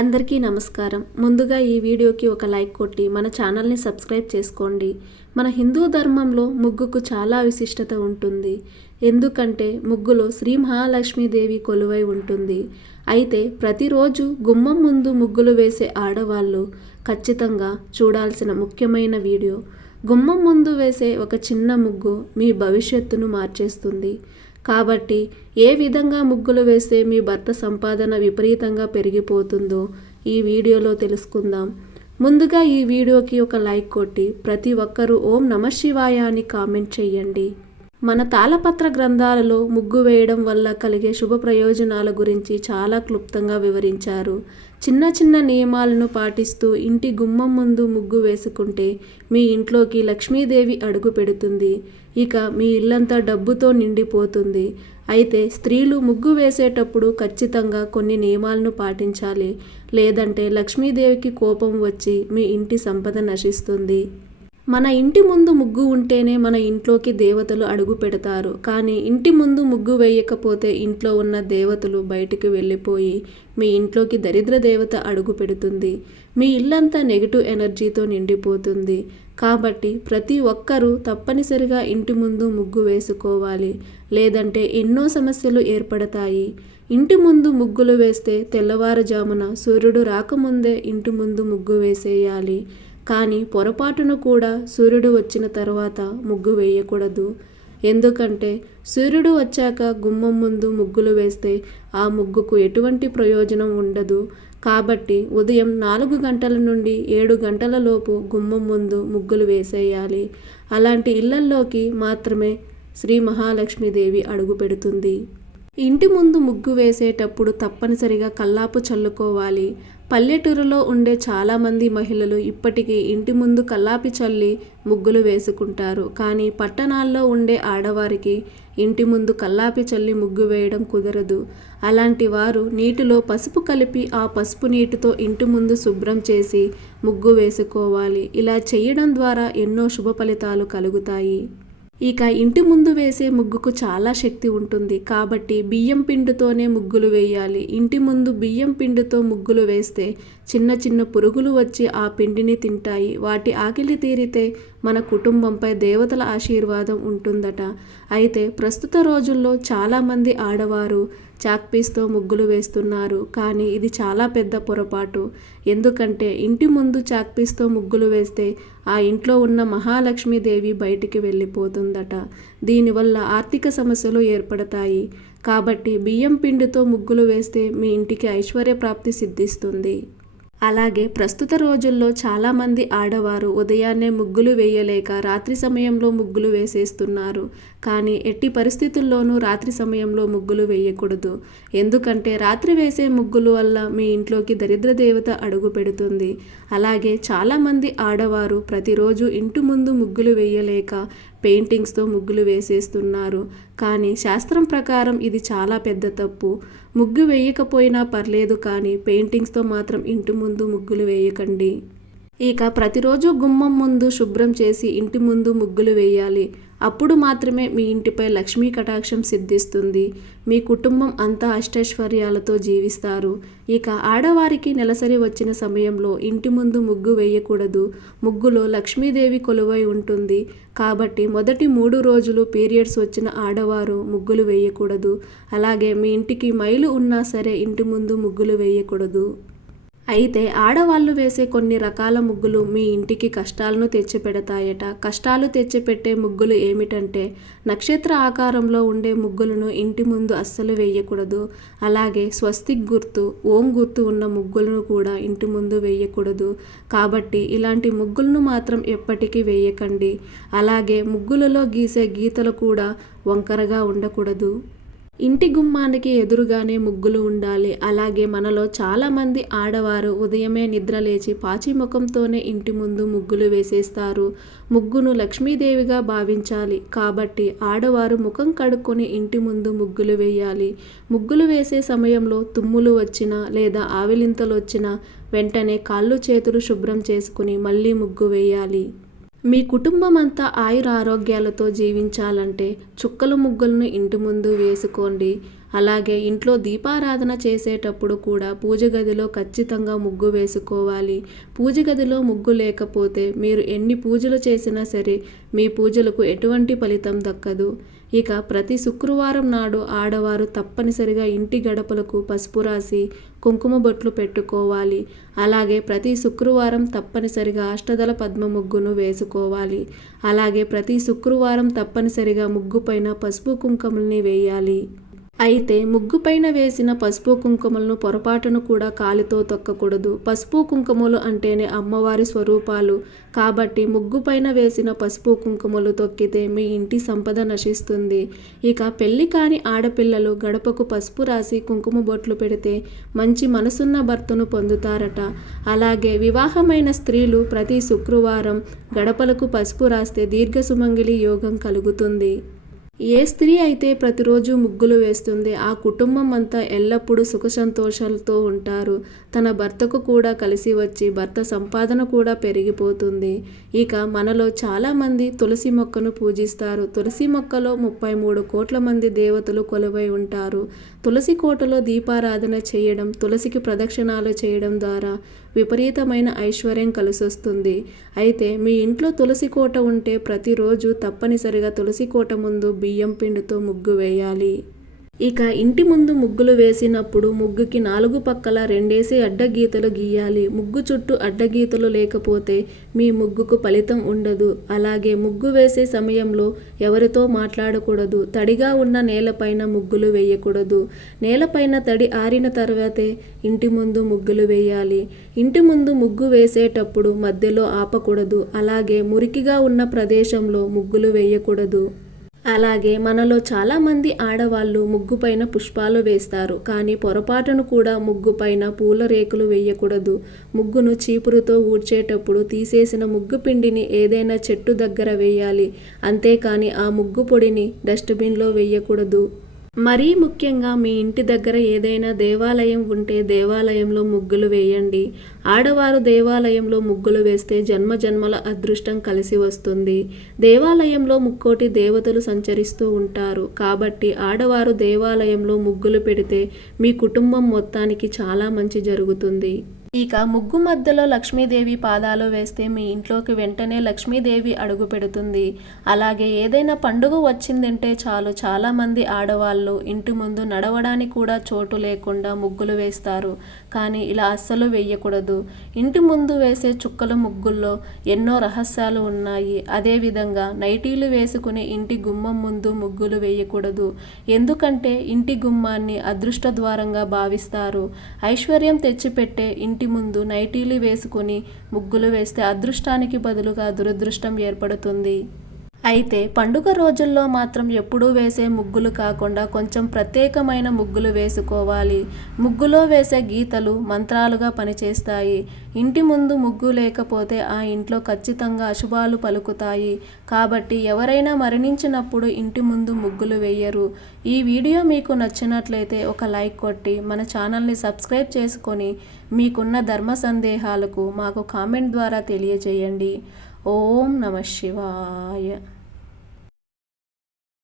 అందరికీ నమస్కారం. ముందుగా ఈ వీడియోకి ఒక లైక్ కొట్టి మన ఛానల్ని సబ్స్క్రైబ్ చేసుకోండి. మన హిందూ ధర్మంలో ముగ్గుకు చాలా విశిష్టత ఉంటుంది. ఎందుకంటే ముగ్గులో శ్రీ మహాలక్ష్మీదేవి కొలువై ఉంటుంది. అయితే ప్రతిరోజు గుమ్మం ముందు ముగ్గులు వేసే ఆడవాళ్ళు ఖచ్చితంగా చూడాల్సిన ముఖ్యమైన వీడియో. గుమ్మం ముందు వేసే ఒక చిన్న ముగ్గు మీ భవిష్యత్తును మార్చేస్తుంది. కాబట్టి ఏ విధంగా ముగ్గులు వేస్తే మీ భర్త సంపాదన విపరీతంగా పెరిగిపోతుందో ఈ వీడియోలో తెలుసుకుందాం. ముందుగా ఈ వీడియోకి ఒక లైక్ కొట్టి ప్రతి ఒక్కరూ ఓం నమః శివాయ అని కామెంట్ చేయండి. మన తాళపత్ర గ్రంథాలలో ముగ్గు వేయడం వల్ల కలిగే శుభ ప్రయోజనాల గురించి చాలా క్లుప్తంగా వివరించారు. చిన్న చిన్న నియమాలను పాటిస్తూ ఇంటి గుమ్మం ముందు ముగ్గు వేసుకుంటే మీ ఇంట్లోకి లక్ష్మీదేవి అడుగు పెడుతుంది. ఇక మీ ఇల్లంతా డబ్బుతో నిండిపోతుంది. అయితే స్త్రీలు ముగ్గు వేసేటప్పుడు ఖచ్చితంగా కొన్ని నియమాలను పాటించాలి. లేదంటే లక్ష్మీదేవికి కోపం వచ్చి మీ ఇంటి సంపద నశిస్తుంది. మన ఇంటి ముందు ముగ్గు ఉంటేనే మన ఇంట్లోకి దేవతలు అడుగు పెడతారు. కానీ ఇంటి ముందు ముగ్గు వేయకపోతే ఇంట్లో ఉన్న దేవతలు బయటికి వెళ్ళిపోయి మీ ఇంట్లోకి దరిద్ర దేవత అడుగు పెడుతుంది. మీ ఇల్లంతా నెగిటివ్ ఎనర్జీతో నిండిపోతుంది. కాబట్టి ప్రతి ఒక్కరూ తప్పనిసరిగా ఇంటి ముందు ముగ్గు వేసుకోవాలి. లేదంటే ఎన్నో సమస్యలు ఏర్పడతాయి. ఇంటి ముందు ముగ్గులు వేస్తే తెల్లవారుజామున సూర్యుడు రాకముందే ఇంటి ముందు ముగ్గు వేసేయాలి. కానీ పొరపాటును కూడా సూర్యుడు వచ్చిన తర్వాత ముగ్గు వేయకూడదు. ఎందుకంటే సూర్యుడు వచ్చాక గుమ్మం ముందు ముగ్గులు వేస్తే ఆ ముగ్గుకు ఎటువంటి ప్రయోజనం ఉండదు. కాబట్టి ఉదయం 4 గంటల నుండి 7 గంటల లోపు గుమ్మం ముందు ముగ్గులు వేసేయాలి. అలాంటి ఇళ్లల్లోకి మాత్రమే శ్రీ మహాలక్ష్మీదేవి అడుగు పెడుతుంది. ఇంటి ముందు ముగ్గు వేసేటప్పుడు తప్పనిసరిగా కల్లాపు చల్లుకోవాలి. పల్లెటూరులో ఉండే చాలామంది మహిళలు ఇప్పటికీ ఇంటి ముందు కల్లాపి చల్లి ముగ్గులు వేసుకుంటారు. కానీ పట్టణాల్లో ఉండే ఆడవారికి ఇంటి ముందు కల్లాపి చల్లి ముగ్గు వేయడం కుదరదు. అలాంటి వారు నీటిలో పసుపు కలిపి ఆ పసుపు నీటితో ఇంటి ముందు శుభ్రం చేసి ముగ్గు వేసుకోవాలి. ఇలా చేయడం ద్వారా ఎన్నో శుభ ఫలితాలు కలుగుతాయి. ఇక ఇంటి ముందు వేసే ముగ్గుకు చాలా శక్తి ఉంటుంది. కాబట్టి బియ్యం పిండితోనే ముగ్గులు వేయాలి. ఇంటి ముందు బియ్యం పిండితో ముగ్గులు వేస్తే చిన్న చిన్న పురుగులు వచ్చి ఆ పిండిని తింటాయి. వాటి ఆకలి తీరితే మన కుటుంబంపై దేవతల ఆశీర్వాదం ఉంటుందట. అయితే ప్రస్తుత రోజుల్లో చాలామంది ఆడవారు చాక్పీస్తో ముగ్గులు వేస్తున్నారు. కానీ ఇది చాలా పెద్ద పొరపాటు. ఎందుకంటే ఇంటి ముందు చాక్పీస్తో ముగ్గులు వేస్తే ఆ ఇంట్లో ఉన్న మహాలక్ష్మీదేవి బయటికి వెళ్ళిపోతుందట. దీనివల్ల ఆర్థిక సమస్యలు ఏర్పడతాయి. కాబట్టి బియ్యం పిండితో ముగ్గులు వేస్తే మీ ఇంటికి ఐశ్వర్య ప్రాప్తి సిద్ధిస్తుంది. అలాగే ప్రస్తుత రోజుల్లో చాలామంది ఆడవారు ఉదయాన్నే ముగ్గులు వేయలేక రాత్రి సమయంలో ముగ్గులు వేసేస్తున్నారు. కానీ ఎట్టి పరిస్థితుల్లోనూ రాత్రి సమయంలో ముగ్గులు వేయకూడదు. ఎందుకంటే రాత్రి వేసే ముగ్గుల వల్ల మీ ఇంట్లోకి దరిద్ర దేవత అడుగు పెడుతుంది. అలాగే చాలామంది ఆడవారు ప్రతిరోజు ఇంటి ముందు ముగ్గులు వేయలేక పెయింటింగ్స్తో ముగ్గులు వేసేస్తున్నారు. కానీ శాస్త్రం ప్రకారం ఇది చాలా పెద్ద తప్పు. ముగ్గు వేయకపోయినా పర్లేదు, కానీ పెయింటింగ్స్తో మాత్రం ఇంటి ముందు ముగ్గులు వేయకండి. ఇక ప్రతిరోజు గుమ్మం ముందు శుభ్రం చేసి ఇంటి ముందు ముగ్గులు వేయాలి. అప్పుడు మాత్రమే మీ ఇంటిపై లక్ష్మీ కటాక్షం సిద్ధిస్తుంది. మీ కుటుంబం అంతా అష్టైశ్వర్యాలతో జీవిస్తారు. ఇక ఆడవారికి నెలసరి వచ్చిన సమయంలో ఇంటి ముందు ముగ్గు వేయకూడదు. ముగ్గులో లక్ష్మీదేవి కొలువై ఉంటుంది. కాబట్టి మొదటి 3 రోజులు పీరియడ్స్ వచ్చిన ఆడవారు ముగ్గులు వేయకూడదు. అలాగే మీ ఇంటికి మైలు ఉన్నా సరే ఇంటి ముందు ముగ్గులు వేయకూడదు. అయితే ఆడవాళ్ళు వేసే కొన్ని రకాల ముగ్గులు మీ ఇంటికి కష్టాలను తెచ్చిపెడతాయట. కష్టాలు తెచ్చిపెట్టే ముగ్గులు ఏమిటంటే నక్షత్ర ఆకారంలో ఉండే ముగ్గులను ఇంటి ముందు అస్సలు వేయకూడదు. అలాగే స్వస్తిక్ గుర్తు, ఓం గుర్తు ఉన్న ముగ్గులను కూడా ఇంటి ముందు వేయకూడదు. కాబట్టి ఇలాంటి ముగ్గులను మాత్రం ఎప్పటికీ వేయకండి. అలాగే ముగ్గులలో గీసే గీతలు కూడా వంకరగా ఉండకూడదు. ఇంటి గుమ్మానికి ఎదురుగానే ముగ్గులు ఉండాలి. అలాగే మనలో చాలామంది ఆడవారు ఉదయమే నిద్ర లేచి పాచి ముఖంతోనే ఇంటి ముందు ముగ్గులు వేసేస్తారు. ముగ్గును లక్ష్మీదేవిగా భావించాలి. కాబట్టి ఆడవారు ముఖం కడుక్కొని ఇంటి ముందు ముగ్గులు వేయాలి. ముగ్గులు వేసే సమయంలో తుమ్ములు వచ్చినా లేదా ఆవిలింతలు వచ్చినా వెంటనే కాళ్ళు చేతులు శుభ్రం చేసుకుని మళ్ళీ ముగ్గు వేయాలి. మీ కుటుంబం అంతా ఆయుర ఆరోగ్యాలతో జీవించాలంటే చుక్కల ముగ్గులను ఇంటి ముందు వేసుకోండి. అలాగే ఇంట్లో దీపారాధన చేసేటప్పుడు కూడా పూజ గదిలో ఖచ్చితంగా ముగ్గు వేసుకోవాలి. పూజ గదిలో ముగ్గు లేకపోతే మీరు ఎన్ని పూజలు చేసినా సరే మీ పూజలకు ఎటువంటి ఫలితం దక్కదు. ఇక ప్రతి శుక్రవారం నాడు ఆడవారు తప్పనిసరిగా ఇంటి గడపలకు పసుపు రాసి కుంకుమ బొట్లు పెట్టుకోవాలి. అలాగే ప్రతి శుక్రవారం తప్పనిసరిగా అష్టదళ పద్మ ముగ్గును వేసుకోవాలి. అలాగే ప్రతి శుక్రవారం తప్పనిసరిగా ముగ్గు పైన పసుపు కుంకుమల్ని వేయాలి. అయితే ముగ్గు పైన వేసిన పసుపు కుంకుమలను పొరపాటును కూడా కాలితో తొక్కకూడదు. పసుపు కుంకుమలు అంటేనే అమ్మవారి స్వరూపాలు కాబట్టి ముగ్గు పైన వేసిన పసుపు కుంకుమలు తొక్కితే మీ ఇంటి సంపద నశిస్తుంది. ఇక పెళ్లి కాని ఆడపిల్లలు గడపకు పసుపు రాసి కుంకుమ బొట్లు పెడితే మంచి మనసున్న భర్తను పొందుతారట. అలాగే వివాహమైన స్త్రీలు ప్రతి శుక్రవారం గడపలకు పసుపు రాస్తే దీర్ఘ సుమంగళి యోగం కలుగుతుంది. ఏ స్త్రీ అయితే ప్రతిరోజు ముగ్గులు వేస్తుంది ఆ కుటుంబం అంతా ఎల్లప్పుడూ సుఖ సంతోషాలతో ఉంటారు. తన భర్తకు కూడా కలిసి వచ్చి భర్త సంపాదన కూడా పెరిగిపోతుంది. ఇక మనలో చాలామంది తులసి మొక్కను పూజిస్తారు. తులసి మొక్కలో 33 కోట్ల మంది దేవతలు కొలువై ఉంటారు. తులసి కోటలో దీపారాధన చేయడం, తులసికి ప్రదక్షిణాలు చేయడం ద్వారా విపరీతమైన ఐశ్వర్యం కలిసొస్తుంది. అయితే మీ ఇంట్లో తులసి కోట ఉంటే ప్రతిరోజు తప్పనిసరిగా తులసి కోట ముందు బియ్యం పిండితో ముగ్గు వేయాలి. ఇక ఇంటి ముందు ముగ్గులు వేసినప్పుడు ముగ్గుకి 4 పక్కల 2 అడ్డగీతలు గీయాలి. ముగ్గు చుట్టూ అడ్డగీతలు లేకపోతే మీ ముగ్గుకు ఫలితం ఉండదు. అలాగే ముగ్గు వేసే సమయంలో ఎవరితో మాట్లాడకూడదు. తడిగా ఉన్న నేలపైన ముగ్గులు వేయకూడదు. నేలపైన తడి ఆరిన తర్వాతే ఇంటి ముందు ముగ్గులు వేయాలి. ఇంటి ముందు ముగ్గు వేసేటప్పుడు మధ్యలో ఆపకూడదు. అలాగే మురికిగా ఉన్న ప్రదేశంలో ముగ్గులు వేయకూడదు. అలాగే మనలో చాలామంది ఆడవాళ్ళు ముగ్గు పైన పుష్పాలు వేస్తారు. కానీ పొరపాటును కూడా ముగ్గు పైన పూల రేకులు వేయకూడదు. ముగ్గును చీపురుతో ఊడ్చేటప్పుడు తీసేసిన ముగ్గు పిండిని ఏదైనా చెట్టు దగ్గర వేయాలి. అంతేకాని ఆ ముగ్గు పొడిని డస్ట్బిన్లో వేయకూడదు. మరీ ముఖ్యంగా మీ ఇంటి దగ్గర ఏదైనా దేవాలయం ఉంటే దేవాలయంలో ముగ్గులు వేయండి. ఆడవారు దేవాలయంలో ముగ్గులు వేస్తే జన్మ జన్మల అదృష్టం కలిసి వస్తుంది. దేవాలయంలో ముక్కోటి దేవతలు సంచరిస్తూ ఉంటారు కాబట్టి ఆడవారు దేవాలయంలో ముగ్గులు పెడితే మీ కుటుంబం మొత్తానికి చాలా మంచి జరుగుతుంది. ఇక ముగ్గు మధ్యలో లక్ష్మీదేవి పాదాలు వేస్తే మీ ఇంట్లోకి వెంటనే లక్ష్మీదేవి అడుగు పెడుతుంది. అలాగే ఏదైనా పండుగ వచ్చిందంటే చాలు చాలామంది ఆడవాళ్ళు ఇంటి ముందు నడవడానికి కూడా చోటు లేకుండా ముగ్గులు వేస్తారు. కానీ ఇలా అస్సలు వేయకూడదు. ఇంటి ముందు వేసే చుక్కల ముగ్గుల్లో ఎన్నో రహస్యాలు ఉన్నాయి. అదేవిధంగా నైటీలు వేసుకుని ఇంటి గుమ్మం ముందు ముగ్గులు వేయకూడదు. ఎందుకంటే ఇంటి గుమ్మాన్ని అదృష్ట ద్వారంగా భావిస్తారు. ఐశ్వర్యం తెచ్చిపెట్టే ఇంటి ముందు నైటీలు వేసుకుని ముగ్గులు వేస్తే అదృష్టానికి బదులుగా దురదృష్టం ఏర్పడుతుంది. అయితే పండుగ రోజుల్లో మాత్రం ఎప్పుడూ వేసే ముగ్గులు కాకుండా కొంచెం ప్రత్యేకమైన ముగ్గులు వేసుకోవాలి. ముగ్గులో వేసే గీతలు మంత్రాలుగా పనిచేస్తాయి. ఇంటి ముందు ముగ్గు లేకపోతే ఆ ఇంట్లో ఖచ్చితంగా అశుభాలు పలుకుతాయి. కాబట్టి ఎవరైనా మరణించినప్పుడు ఇంటి ముందు ముగ్గులు వేయరు. ఈ వీడియో మీకు నచ్చినట్లయితే ఒక లైక్ కొట్టి మన ఛానల్ని సబ్స్క్రైబ్ చేసుకొని మీకున్న ధర్మ సందేహాలకు మాకు కామెంట్ ద్వారా తెలియజేయండి. ఓం నమః శివాయ.